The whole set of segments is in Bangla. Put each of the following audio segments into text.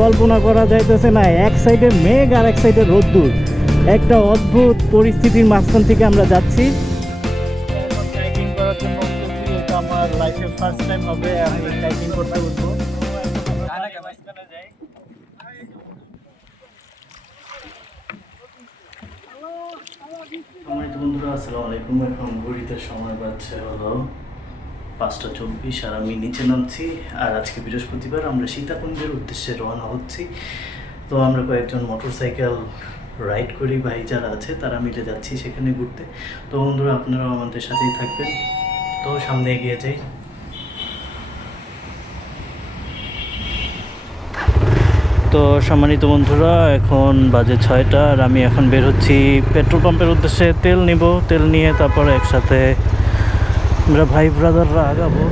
কল্পনা করা যাইতেছে না এক সাইডে মেঘ আর এক সাইডে রোদ্দুর। একটা অদ্ভুত পরিস্থিতির মাঝখান থেকে আমরা যাচ্ছি। আমার লাইফে ফার্স্ট টাইম হবে আমি ট্রেকিং করতে উঠবো। সম্মানিত বন্ধুরা আসসালামু আলাইকুম। এখন ঘড়িতে সময় পাচ্ছে হলো পাঁচটা চব্বিশ, আর আমি নিচে নামছি, আর আজকে বৃহস্পতিবার আমরা সীতাকুণ্ডের উদ্দেশ্যে রওনা হচ্ছি। তো আমরা কয়েকজন মোটরসাইকেল রাইড করি, ভাই যারা আছে, তারা মিলে যাচ্ছি সেখানে ঘুরতে। তো বন্ধুরা, আপনারাও আমাদের সাথেই থাকবেন। তো সামনে এগিয়ে যাই। তো সম্মানিত বন্ধুরা, এখন বাজে ছয়টা, আর আমি এখন বের হচ্ছি পেট্রোল পাম্পের উদ্দেশ্যে তেল নিব। তেল নিয়ে তারপর একসাথে আমরা ভাই ব্রাদাররা আগাবো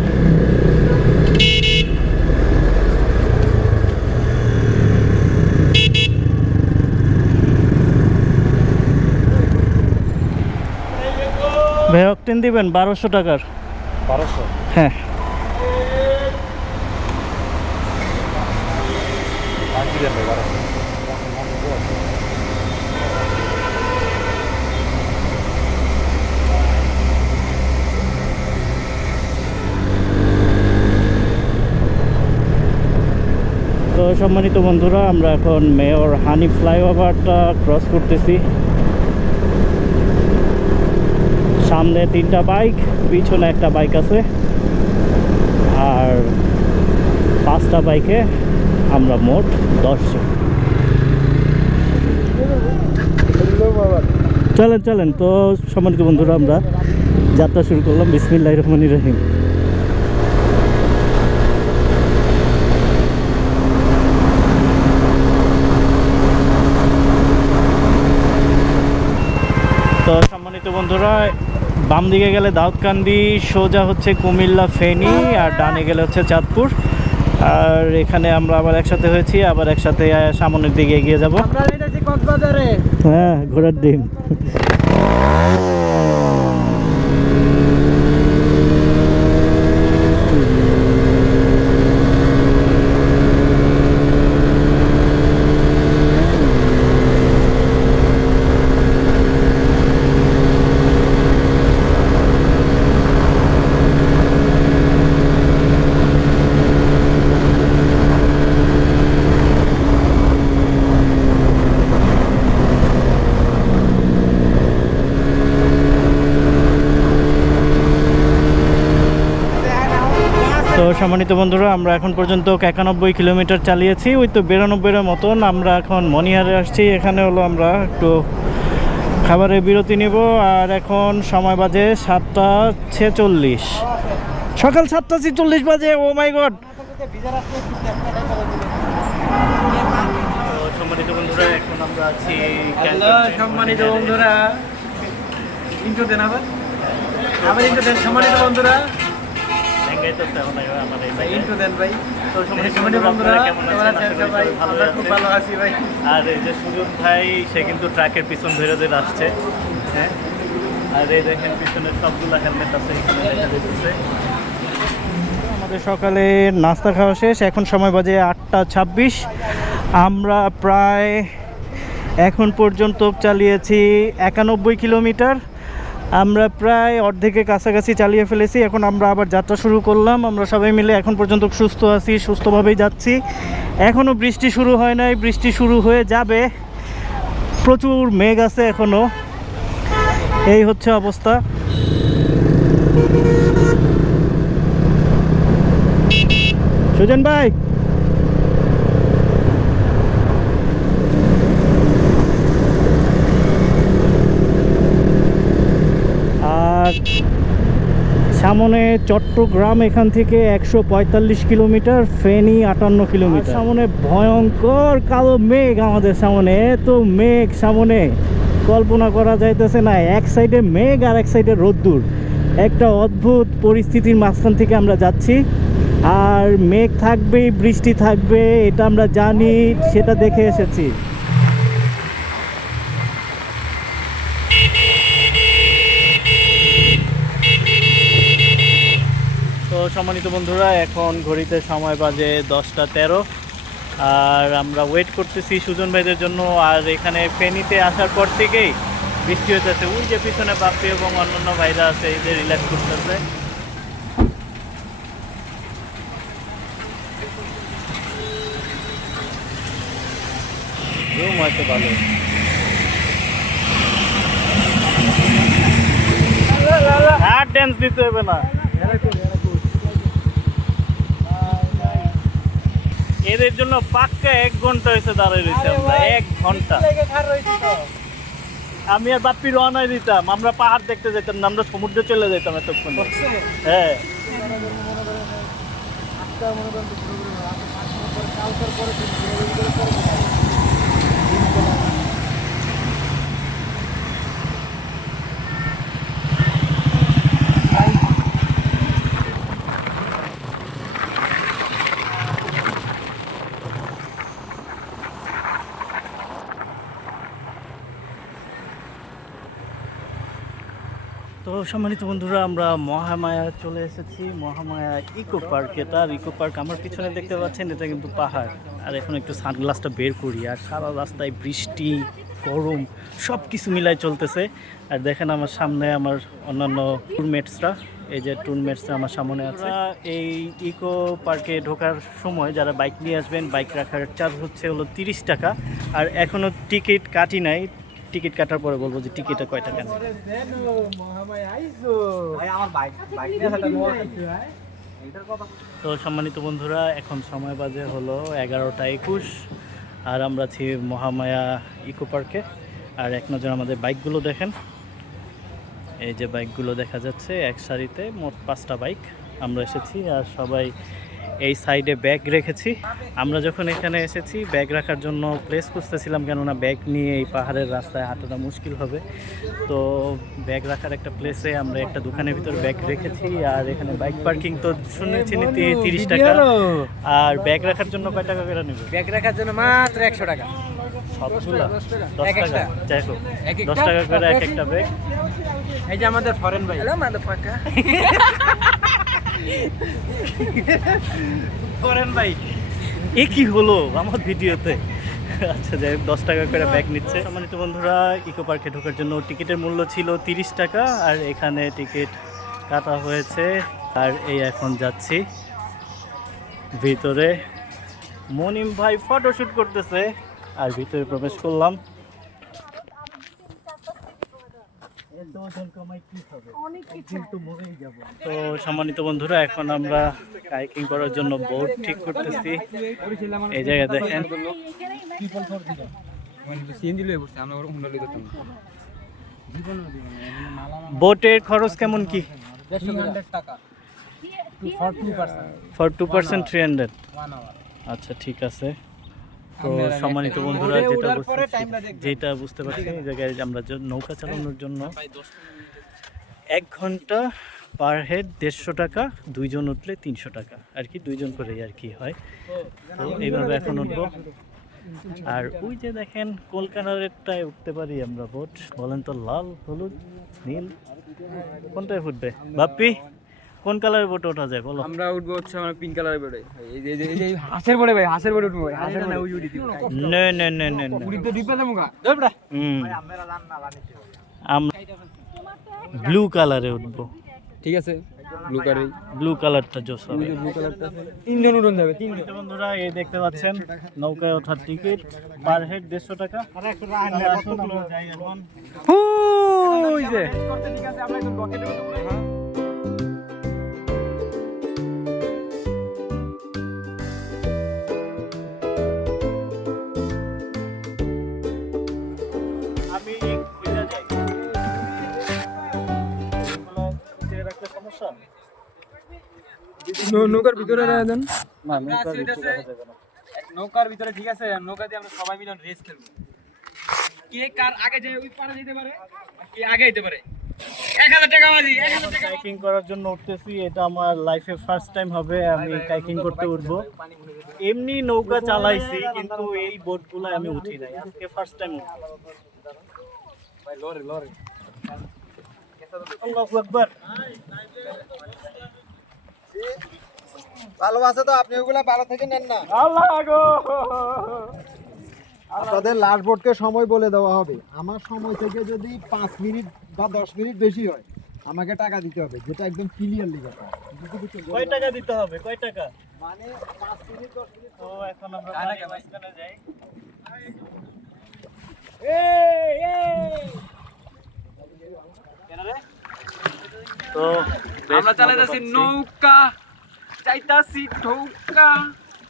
ভাই অকটেন দিবেন বারোশো টাকার। বারোশো হ্যাঁ সম্মানিত বন্ধুরা, আমরা এখন মেয়র হানি ফ্লাইওভারটা ক্রস করতেছি। সামনে তিনটা বাইক পিছনে একটা বাইক আছে। আর পাঁচটা বাইকে আমরা মোট দশজন। চলেন চলেন। তো সম্মানিত বন্ধুরা, আমরা যাত্রা শুরু করলাম। বিসমিল্লাহ রহমান রহিম। তো বন্ধুরা বাম দিকে গেলে দাউদকান্দি সোজা হচ্ছে কুমিল্লা ফেনি আর ডানে গেলে হচ্ছে চাঁদপুর। আর এখানে আমরা আবার একসাথে হয়েছি আবার একসাথে সামনের দিকে এগিয়ে যাব। হ্যাঁ ঘোরার ডিম সম্মানিত বন্ধুরা আমরা এখন পর্যন্ত একানব্বই কিলোমিটার চালিয়েছি। ওই তো বিরানব্বইয়ের মতন আমরা এখন মনিহারে আসছি। এখানে হলো আমরা একটু খাবারের বিরতি নেব। আর এখন সময় বাজে সাতটা ছেচল্লিশ। সকাল সাতটা ছেচল্লিশ বাজে ও মাই গড! সম্মানিত বন্ধুরা এখন আমরা আছি সম্মানিত বন্ধুরা। ইন্ট্রো দেন আবার। আবার ইন্ট্রো দেন সম্মানিত বন্ধুরা। দেন ভাই। তো বন্ধুরা কেমন আছেন? আমরা খুব ভালো আছি ভাই। আর এই যে সুজন ভাই সে কিন্তু ট্রাকের পিছন ধরে ধরে আসছে। হ্যাঁ। আর এই দেখেন পিছনের সবগুলো হেলমেট আছে এখানে দেখা যাচ্ছে আমাদের সকালে নাস্তা খাওয়া শেষ এখন সময় বাজে আটটা ছাব্বিশ। আমরা প্রায় এখন পর্যন্ত চালিয়েছি একানব্বই কিলোমিটার। আমরা প্রায় অর্ধেকের কাছাকাছি চালিয়ে ফেলেছি। এখন আমরা আবার যাত্রা শুরু করলাম। আমরা সবাই মিলে এখন পর্যন্ত সুস্থ আছি, সুস্থভাবেই যাচ্ছি। এখনও বৃষ্টি শুরু হয় নাই। বৃষ্টি শুরু হয়ে যাবে। প্রচুর মেঘ আছে এখনও এই হচ্ছে অবস্থা। সুজন ভাই আর সামনে চট্টগ্রাম এখান থেকে একশো পঁয়তাল্লিশ কিলোমিটার ফেনী আটান্ন কিলোমিটার। সামনে ভয়ঙ্কর কালো মেঘ আমাদের সামনে এত মেঘ সামনে। কল্পনা করা যাইতেছে না এক সাইডে মেঘ আর এক সাইডে রোদ্দুর। একটা অদ্ভুত পরিস্থিতির মাঝখান থেকে আমরা যাচ্ছি। আর মেঘ থাকবেই বৃষ্টি থাকবে এটা আমরা জানি সেটা দেখে এসেছি। সম্মানিত বন্ধুরা, এখন ঘড়িতে সময় বাজে দশটা তেরো। আর আমরা ওয়েট করতেছি সুজন ভাইদের জন্য। আর এখানে ফেনীতে আসার পর থেকেই বৃষ্টি হইতেছে। ওই যে পিছনে বাপি এবং অন্যান্য ভাইরা আছে, এই যে রিল্যাক্স করতেছে। রুম হয়তো ভালো। আর ড্যান্স দিতে হবে না। এদের জন্য পাক্কা এক ঘণ্টা হয়েছে দাঁড়িয়ে রয়েছে আমরা এক ঘণ্টা। আমি আর বাপ্পি রওনা দিতাম আমরা পাহাড় দেখতে যেতাম না আমরা সমুদ্রে চলে যেতাম এতক্ষণ। হ্যাঁ। তো সম্মানিত বন্ধুরা, আমরা মহামায়া চলে এসেছি, মহামায়া ইকো পার্কে তার ইকো পার্ক আমার পিছনে দেখতে পাচ্ছেন, এটা কিন্তু পাহাড়। আর এখন একটু সানগ্লাসটা বের করি, আর সারা রাস্তায় বৃষ্টি, গরম সব কিছু মিলাই চলতেছে। আর দেখেন আমার সামনে আমার অন্যান্য টুরমেটসরা এই যে টুরমেটসরা আমার সামনে আছে। এই ইকো পার্কে ঢোকার সময় যারা বাইক নিয়ে আসবেন, বাইক রাখার চার্জ হচ্ছে হলো তিরিশ টাকা। আর এখনও টিকিট কাটি নাই টিকিট কাটার পরে বলব যে টিকিটটা কয় টাকা তো সম্মানিত বন্ধুরা, এখন সময় বাজে হলো এগারোটা একুশ, আর আমরা আছি মহামায়া ইকো পার্কে। আর এক নজর আমাদের বাইকগুলো দেখেন। এই যে বাইকগুলো দেখা যাচ্ছে, এক সারিতে মোট পাঁচটা বাইক। আমরা এসেছি আর সবাই এই সাইডে ব্যাগ রেখেছি। আমরা যখন এখানে এসেছি ব্যাগ রাখার জন্য প্লেস খুঁজতেছিলাম কেননা ব্যাগ নিয়ে এই পাহাড়ের রাস্তায় হাঁটাটা মুশকিল হবে। তো ব্যাগ রাখার একটা প্লেসে আমরা একটা দোকানের ভিতরে ব্যাগ রেখেছি আর এখানে বাইক পার্কিং তো শুনেছি তিরিশ টাকা। আর ব্যাগ রাখার জন্য কয় টাকা করে নেবে? ব্যাগ রাখার জন্য মাত্র একশো টাকা। সবগুলা? দশ টাকা একটা। যাই হোক দশ টাকা করে এক একটা ব্যাগ। এই যে আমাদের ফরেন ভাই। ফাঁকা ফরেন ভাই। এ কি হলো আমার ভিডিওতে? আচ্ছা যাই হোক, দশ টাকা করে ব্যাগ নিচ্ছে। সম্মানিত বন্ধুরা ইকো পার্কে ঢোকার জন্য টিকিটের মূল্য ছিল তিরিশ টাকা, আর এখানে টিকিট কাটা হয়েছে। আর এই এখন যাচ্ছি। ভিতরে মনিম ভাই ফটোশ্যুট করতেছে। আর ভিতরে প্রবেশ করলাম। তো সম্মানিত বন্ধুরা এখন আমরা কাইকিং করার জন্য বোট ঠিক করতেছি। এই জায়গায় দেখেন। বোটের খরচ কেমন কি? For two percent three hundred আচ্ছা ঠিক আছে। তো সম্মানিত বন্ধুরা যেটা। যেটা বুঝতে পারছি এই জায়গায় আমরা নৌকা চালানোর জন্য এক ঘণ্টা পার হেড দেড়শো টাকা দুইজন উঠলে তিনশো টাকা। আর কি দুইজন করেই আর কি হয়। তো এইভাবে এখন উঠবো। আর ওই যে দেখেন কলকাতার কলকাতারেরটায় উঠতে পারি আমরা বোট। বলেন তো লাল হলুদ নীল। কোনটায় উঠবে? বাপ্পি? কোন কালারের বোটে ওঠা যায় বলো? আমরা উঠবো হচ্ছে আমরা পিঙ্ক কালারের বোর্ডে এই যে এই যে- হাঁসের বোর্ডে ভাই হাঁসের বোর্ডে উঠবো ভাই হাঁসের বোর্ডে উড়ি উড়ি নে নে নে নে নে। উড়ি তো ডিপে যাব গা। দবড়া হুম। আমরা ব্লু কালারে উঠবো। ঠিক আছে? ব্লু কালার ব্লু কালারটা জোস হবে ব্লু কালারটা তিনজন উঠন যাবে তিনজন। তো বন্ধুরা এই দেখতে পাচ্ছেন নৌকায় ওঠার টিকিট পার হেড দেড়শো টাকা। আরে তাহলে আসুন আমরা যাই এখন। ওই যে। করতে ঠিক আছে আমরা একটু আমি নৌকার ভিতরে দেন। নৌকার ভিতরে ঠিক আছে নৌকা দিয়ে আমরা সবাই মিলে রেস খেলব। কে কার আগে যে ওই পারে যেতে পারে? কে আগে যেতে পারে? কাইকিং করার জন্য উঠতেছি এটা আমার লাইফে ফার্স্ট টাইম হবে আমি কাইকিং করতে উঠবো। এমনি নৌকা চালাইছি কিন্তু এই বোটগুলো আমি উঠি নাই। আজকে ফার্স্ট টাইম ভাই লরে লরে আল্লাহু আকবার। ভালো আছে তো? আপনি ওগুলা ভালো থেকে নেন না। আল্লাহ গো! আপনাদের লাস্ট বোর্ডকে সময় বলে দেওয়া হবে। আমার সময় থেকে যদি পাঁচ মিনিট বা দশ মিনিট বেশি হয় আমাকে টাকা দিতে হবে যেটা একদম ক্লিয়ারলি কথা কয় টাকা দিতে হবে? কয় টাকা? মানে পাঁচ মিনিট দশ মিনিট। তো এখন আমরা যাই। তো আমরা চালাইতেছি নৌকা। যাইতাছি ঢৌকা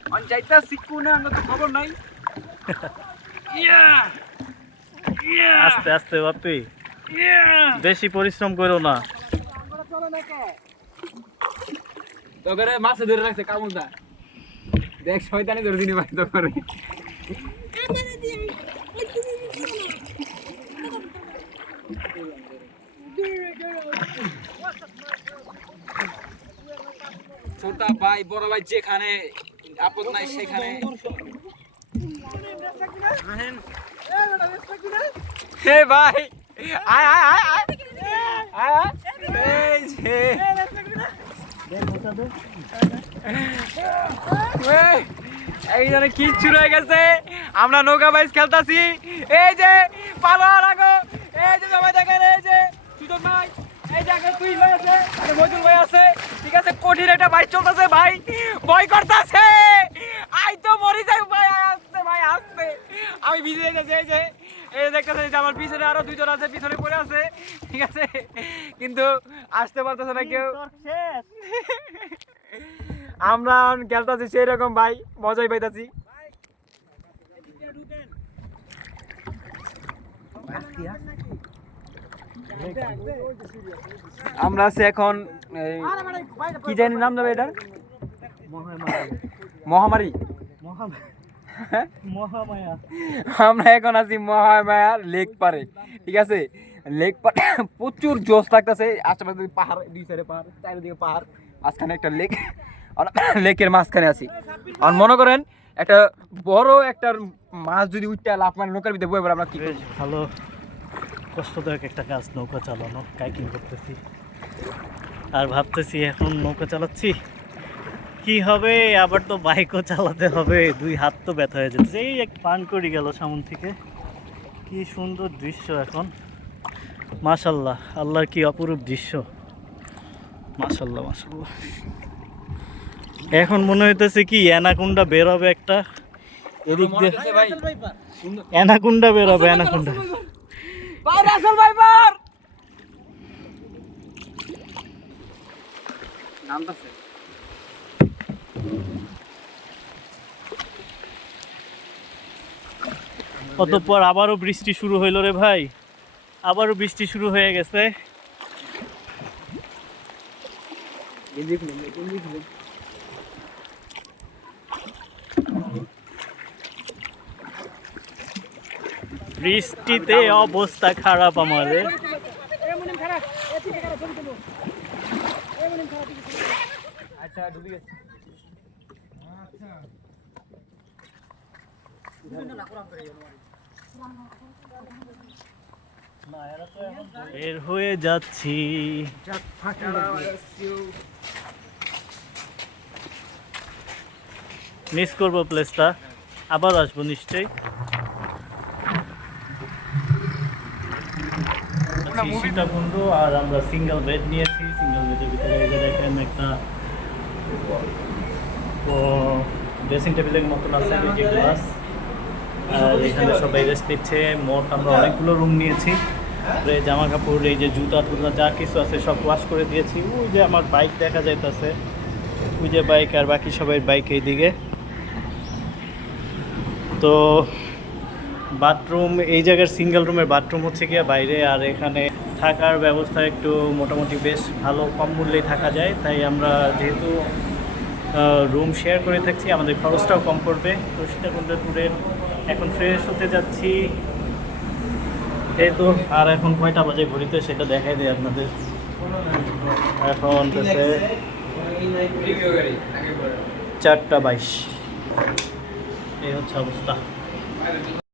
অন যাইতাছি কোনে আমরা তো খবর নাই ইয়া ইয়া আস্তে আস্তে বাপি বেশি পরিশ্রম করো না তোকে মাছে ধরে রাখছে কামুলদা দেখ শয়তানি ধরে দিনি ভাই তো করে ছোটা ভাই বড় ভাই যেখানে আপদ নাই সেখানে। হে ভাই আয় আয় আয় আয়। এই যে। এই, এইখানে কিচ্ছু রয়ে গেছে। আমরা নৌকা বাইস খেলতাছি। এই যে পালো রাখো এই যে সবাই দেখেন এই যে। সুযোগ নাই এই যে তুই ভাই আছে মজুর ভাই আছে। ঠিক আছে কঠিন একটা বাইক চলতেছে ভাই। ভয় করতেছে। আই তো মরি যাই ভাই আসতে ভাই আসতে। আমি ভিজে গেছি এই যে এই দেখতেছে যে আমার পিছনে আরও দুইজন আছে পিছনে পড়ে আছে ঠিক আছে? কিন্তু আসতে পারতেছে না কেউ। আমরা খেলতেছি সেই রকম ভাই মজাই পাইতাছি। আমরা আছি এখন কি জানি নাম দেবে এটার? মহামারী। হ্যাঁ? আমরা এখন আছি মহামায়া লেক পারে ঠিক আছে? লেক পারে প্রচুর জোশ লাগতেছে, আশেপাশে পাহাড়, দুই সাইডে পাহাড়, চারিদিকে পাহাড়, মাঝখানে একটা লেক লেকের মাঝখানে আছি। আর মনে করেন, একটা বড় একটা মাছ যদি উঠতে লাভ মানে নৌকার ভিতরে বয়ে আমরা কি ভালো। কষ্টদায়ক একটা কাজ নৌকা চালানো কাইকিং করতেছি। আর ভাবতেছি এখন নৌকা চালাচ্ছি। কি হবে? আবার তো বাইকও চালাতে হবে। দুই হাত তো ব্যথা হয়ে যেতেছে এই এক পান করি গেল সামন থেকে। কি সুন্দর দৃশ্য এখন। মাশাল্লাহ আল্লাহর কি অপরূপ দৃশ্য। মাশাল্লাহ মাশাল্লাহ। এখন মনে হইতেছে কি অ্যানাকুন্ডা বের হবে একটা। এদিক দিয়ে ভাই সুন্দর অ্যানাকুন্ডা। ভাই নামতাছে। অতঃপর আবারও বৃষ্টি শুরু হইল রে ভাই। আবারও বৃষ্টি শুরু হয়ে গেছে। বৃষ্টিতে অবস্থা খারাপ আমাদের। গেছে বের হয়ে যাচ্ছি। মিস করব প্লেসটা আবার আসব নিশ্চয়ই। সীতাকুণ্ড আর আমরা সিঙ্গেল বেড নিয়েছি। সিঙ্গেল বেডের ভিতরে এই যে দেখেন একটা ড্রেসিং টেবিলের মতন আছে যে গ্লাস আর এখানে সবাই রেস্ট নিচ্ছে। মোট আমরা অনেকগুলো রুম নিয়েছি। তারপরে জামা কাপড় এই যে জুতা টুতা যা কিছু আছে সব ওয়াশ করে দিয়েছি। ওই যে আমার বাইক দেখা যাইতেছে। ওই যে বাইক আর বাকি সবাই বাইক এইদিকে। তো বাথরুম, এই জায়গার সিঙ্গেল রুমের বাথরুম হচ্ছে গিয়ে বাইরে, আর এখানে থাকার ব্যবস্থা একটু মোটামুটি বেশ ভালো, কম মূল্যেই থাকা যায়। তাই আমরা যেহেতু রুম শেয়ার করে থাকছি, আমাদের খরচটাও কম পড়বে। তো সীতাকুণ্ড ট্যুরের এখন ফ্রেশ হতে যাচ্ছি। যেহেতু আর এখন কয়টা বাজে ঘড়িতে সেটা দেখাই দিই আপনাদের। এখন হচ্ছে চারটা বাইশ। এই হচ্ছে অবস্থা।